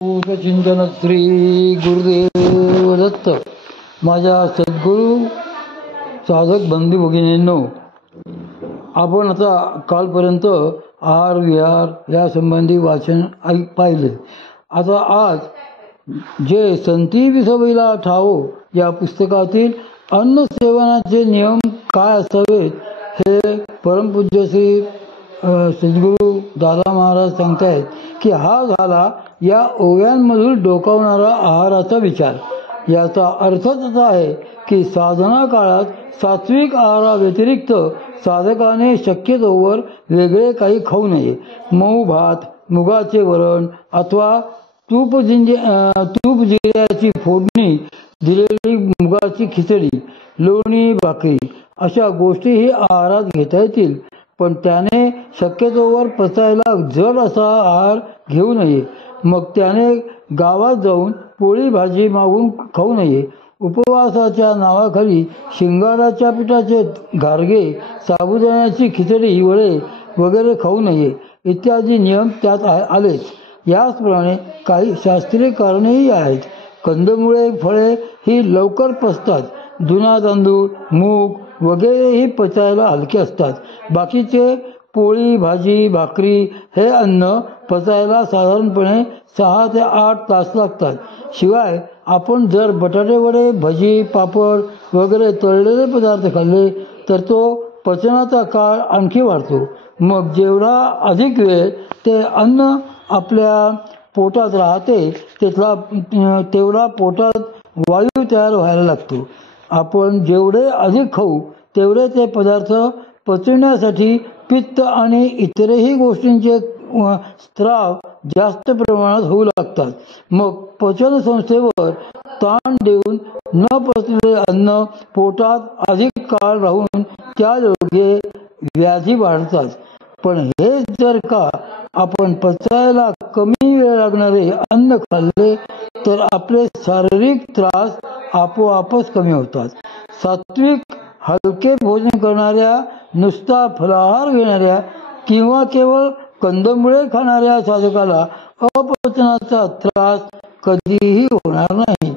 चिंतन श्री गुरुदेव दत्त. माझ्या सद्गुरू साधक बंधू भगिनींनो, आपण आता कालपर्यंत आहार विहार या संबंधी वाचन पाहिले. आता आज जे संती विसवईला ठावो या पुस्तकातील अन्न सेवनाचे नियम काय असावेत हे परमपूज्य श्री सद्गुरू दादा महाराज सांगतायत की हा झाला या ओव्यांमधून डोकावणारा आहाराचा विचार. याचा अर्थच असा आहे की साधना काळात सात्विक आहाराव्यतिरिक्त साधकाने शक्यतोवर वेगळे काही खाऊ नये. मऊ भात, मुगाचे वरण अथवा तूप जिऱ्याची फोडणी दिलेली मुगाची खिचडी, लोणी भाकरी अशा गोष्टीही आहारात घेता येतील, पण त्याने शक्यतोवर पचायला जड असा आहार घेऊ नये. मग त्याने गावात जाऊन पोळी भाजी मागून खाऊ नये. उपवासाच्या नावाखाली शिंगाडाच्या पिठाचे घारगे, साबुदाण्याची खिचडी, वडे वगैरे खाऊ नये इत्यादी नियम त्यात आलेच. याचप्रमाणे काही शास्त्रीय कारणेही आहेत. कंदमुळे, फळे ही लवकर पचतात. जुना तांदूळ, मूग वगैरेही पचायला हलके असतात. बाकीचे पोळी भाजी भाकरी हे अन्न पचायला साधारणपणे 6 ते 8 तास लागतात. शिवाय आपण जर बटाटे वडे, भजी, पापड वगैरे तळलेले पदार्थ खाल्ले तर तो पचनाचा काळ आणखी वाढतो. मग जेवढा अधिक वेळ ते अन्न आपल्या पोटात राहते तेवढा पोटात वायू तयार व्हायला लागतो. आपण जेवढे अधिक खाऊ तेवढे ते पदार्थ पचवण्यासाठी पित्त आणि इतरही गोष्टींचे स्त्राव जास्त प्रमाणात होऊ लागतात. मग पचन संस्थेवर ताण देऊन न पचलेले अन्न पोटात अधिक काळ राहून त्यायोगे व्याधी वाढतात. पण हेच जर का आपण पचायला कमी वेळ लागणारे अन्न खाल्ले तर आपले शारीरिक त्रास आपोआपच कमी होतात. सात्विक हलके भोजन करणाऱ्या, नुसता फलाहार घेणाऱ्या किंवा केवळ कंदमुळे खाणाऱ्या साधकाला अपचनाचा त्रास कधीही होणार नाही.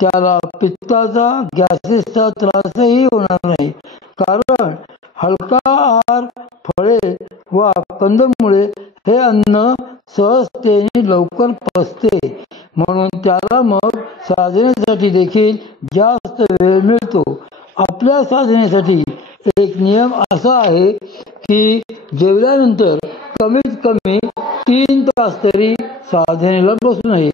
त्याला पित्ताचा, गॅसेसचा त्रासही होणार नाही. कारण हलका आहार, फळे वा कंदमुळे हे अन्न सहजतेने लवकर पचते, म्हणून त्याला मग साधनेसाठी देखील जास्त वेळ मिळतो. आपल्या साधनेसाठी एक नियम असा आहे की जेवल्यानंतर कमीत कमी 3 तास तरी साधनेला बसू नये.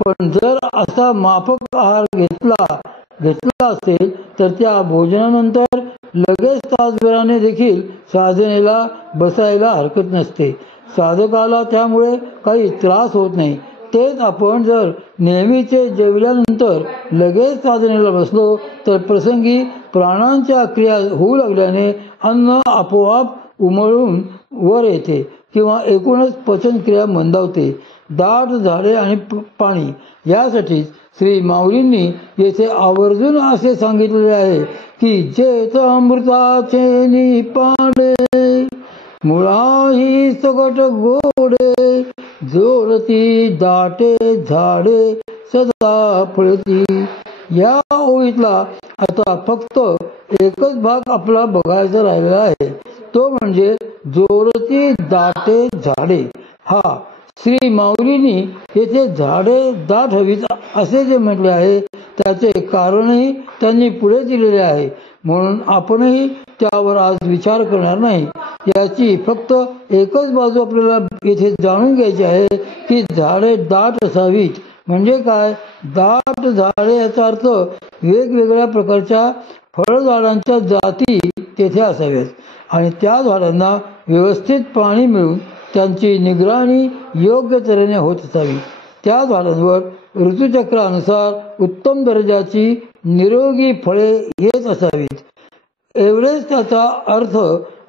पण जर असा माफक आहार घेतला असेल तर त्या भोजनानंतर लगेच तासभराने देखील साधनेला बसायला हरकत नसते. साधकाला त्यामुळे काही त्रास होत नाही. तेच आपण जर नेहमीचे जेवल्यानंतर लगेच साधनेला बसलो तर प्रसंगी प्राणांच्या क्रिया होऊ लागल्याने अन्न आपोआप उमळून वर येते किंवा एकूणच पचनक्रिया मंदावते. दाट झाडे आणि पाणी यासाठी श्री माऊलींनी येथे आवर्जून असे सांगितलेले आहे की जेथ अमृताचे निपाडे, मुळाही सकट गोडे, जोरती दाटे झाडे सदा फळती. या ओळीतला आता फक्त एकच भाग आपला बघायचा राहिलेला आहे, तो म्हणजे जोरती दाटे झाडे. हा श्री माऊलींनी येथे झाडे दाट हवीत असे जे म्हटले आहे त्याचे कारणही त्यांनी पुढे दिलेले आहे, म्हणून आपणही त्यावर आज विचार करणार नाही. याची फक्त एकच बाजू आपल्याला येथे जाणून घ्यायची आहे की झाडे दाट असावीत म्हणजे काय. दाट झाडे याचा अर्थ वेगवेगळ्या प्रकारच्या फळझाडांच्या जाती तेथे असाव्यात आणि त्या झाडांना व्यवस्थित पाणी मिळून त्यांची निगराणी योग्य तऱ्हेने होत असावी. त्या झाडांवर ऋतुचक्रानुसार उत्तम दर्जाची निरोगी फळे येत असावीत. एवढेच त्याचा अर्थ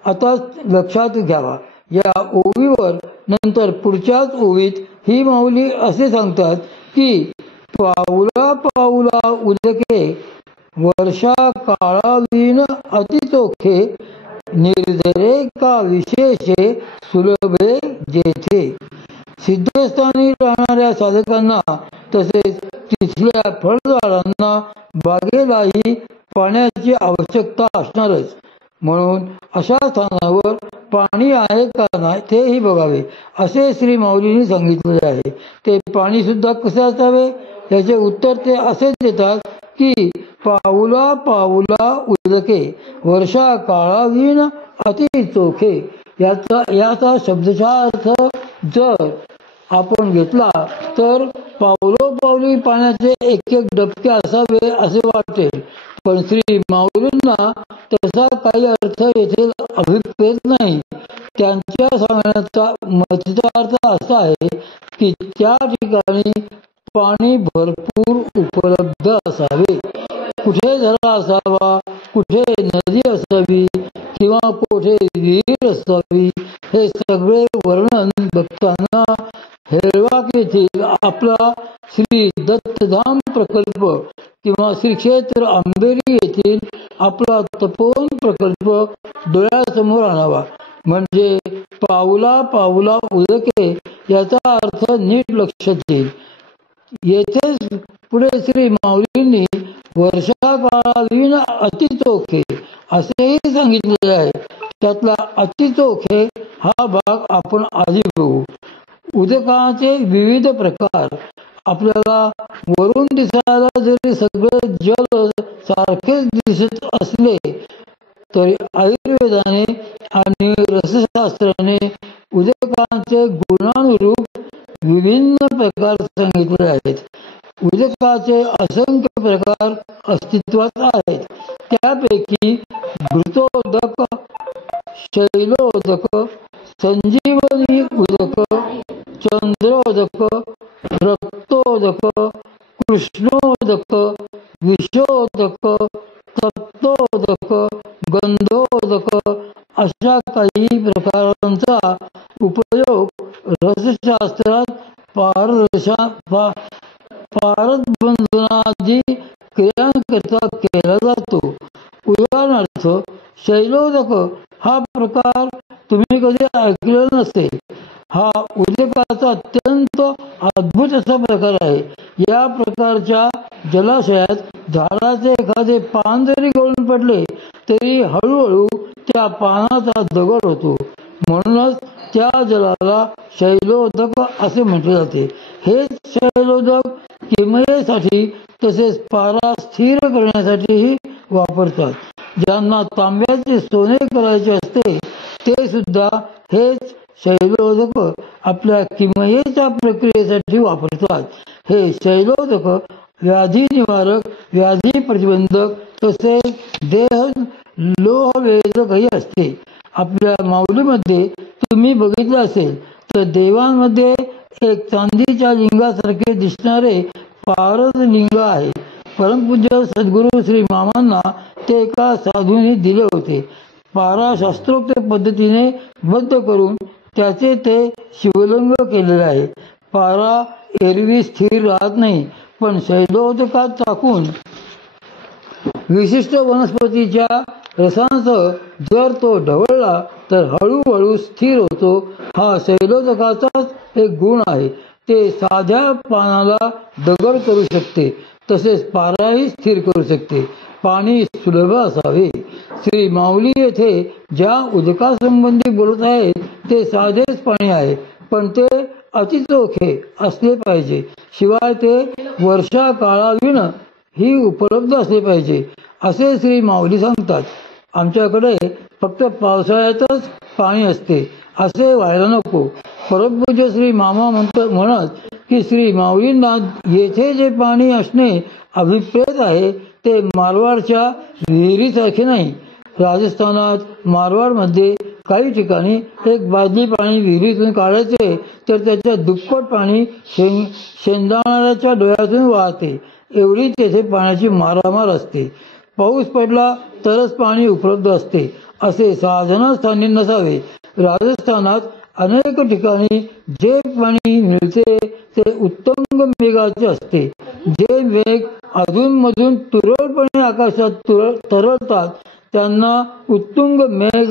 आता लक्षात घ्यावा. या ओवीवर नंतर पुढच्याच ओवीत ही माऊली असे सांगतात की पाऊला पाऊला उदके, वर्षा काळावीन अतिचोखे, निर्धरे का विशेषे सुलभे जेथे. सिद्धस्थानी राहणाऱ्या साधकांना तसेच तिथल्या फळझाडांना बागेलाही पाण्याची आवश्यकता असणारच. म्हणून अशा स्थानावर पाणी आहे का नाही तेही बघावे असे श्री माऊलींनी सांगितलेले आहे. ते पाणी सुद्धा कसे असावे याचे उत्तर ते असे देतात की पाऊला पाऊला उदके वर्षा काळावीन अति चोखे. याचा शब्दशः अर्थ जर आपण घेतला तर पावलोपावली पाण्याचे एक एक डबके असावे असे वाटेल, पण श्री माऊलींना तसा काही अर्थ येथे अभिप्रेत नाही. त्यांच्या सांगण्याचा मतीचा अर्थ असा आहे की त्या ठिकाणी पाणी भरपूर उपलब्ध असावे. कुठे झरा असावा, कुठे नदी असावी किंवा कुठे विहीर असावी हे सगळे वर्णन बघताना हेळवाक येथील आपला श्री दत्तधाम प्रकल्प किंवा श्री क्षेत्र अंबेरी येथील आपला तपोवन प्रकल्प डोळ्यासमोर आणावा. म्हणजे पाऊला पाऊला उदके याचा अर्थ नीट लक्षात येईल. येथेच पुढे श्री माऊलींनी वर्षा काळावीन अतिचोखे असेही सांगितलेले आहे. त्यातला अतिचोखे हा भाग आपण आधी बघू. उदकाचे विविध प्रकार. आपल्याला वरून दिसायला जरी सगळे जल सारखेच दिसत असले तरी आयुर्वेदाने आणि रसशास्त्राने उदकाचे गुणानुरूप विभिन्न प्रकार सांगितले आहेत. उदकाचे असंख्य प्रकार अस्तित्वात आहेत. त्यापैकी घृतोदक, शैलोदक, संजीवनी उदक, चंद्रोदक, रक्तोदक, कृष्णोदक, विषोदक, तप्तोदक, गंधोदक अशा काही प्रकारांचा उपयोग रसशास्त्रात पारदबंधनादी क्रियांकरिता केला जातो. उदाहरणार्थ शैलोदक हा प्रकार तुम्ही कधी ऐकलेला नसेल. हा उदकाचा अत्यंत अद्भुत असा प्रकार आहे. या प्रकारच्या जलाशयात झाडाचे एखादे पान जरी गळून पडले तरी हळूहळू त्या पानाचा दगड होतो. म्हणूनच त्या जलाला शैलोदक असे म्हटले जाते. हेच शैलोदक किमयेसाठी तसेच पारा स्थिर करण्यासाठीही वापरतात. ज्यांना तांब्याचे सोने करायचे असते ते सुद्धा हेच शैलोदक आपल्या किमयेच्या प्रक्रियेसाठी वापरतात. हे शैलोदक व्याधी निवारक, व्याधी प्रतिबंधक तसेच देह लोहवेधकही असते. आपल्या माऊलीमध्ये तुम्ही बघितले असेल तर देवांमध्ये एक चांदीच्या लिंगासारखे दिसणारे पारद लिंग आहे. परमपूज्य सद्गुरू श्री मामांना ते एका साधूंनी दिले होते. पारा शास्त्रोक्त पद्धतीने बद्ध करून त्याचे ते शिवलिंग केलेले आहे. पारा एरवी स्थिर राहत नाही, पण शैलोदकात टाकून विशिष्ट वनस्पतीच्या रसांसह जर तो ढवळला तर हळूहळू स्थिर होतो. हा शैलोदकाचाच एक गुण आहे. ते साध्या पानाला दगड करू शकते, तसेच पाराही स्थिर करू शकते. पाणी सुलभ असावे. श्री माऊली येथे ज्या उदकासंबंधी बोलत आहेत ते साधेच पाणी आहे, पण ते अतिचोखे असले पाहिजे. शिवाय ते वर्षा काळावीन ही उपलब्ध असले पाहिजे असे श्री माऊली सांगतात. आमच्याकडे फक्त पावसाळ्यातच पाणी असते असे व्हायला नको. परमपूज्य श्री मामा म्हणत की श्री माऊलींना येथे जे पाणी असणे अभिप्रेत आहे ते मारवाडच्या विहिरीसारखे नाही. राजस्थानात मारवाडमध्ये काही ठिकाणी एक बादली पाणी विहिरीतून काढायचे तर त्याच्या दुप्पट पाणी शेंदाण्याच्या डोळ्यातून वाहते. एवढी तेथे पाण्याची मारामार असते. पाऊस पडला तरच पाणी उपलब्ध असते असे साधनस्थानी नसावे. राजस्थानात अनेक ठिकाणी जे पाणी मिळते ते उत्तुंग मेघाचे असते. जे मेघ अधूनमधून तुरळपणे आकाशात तरळतात त्यांना उत्तुंग मेघ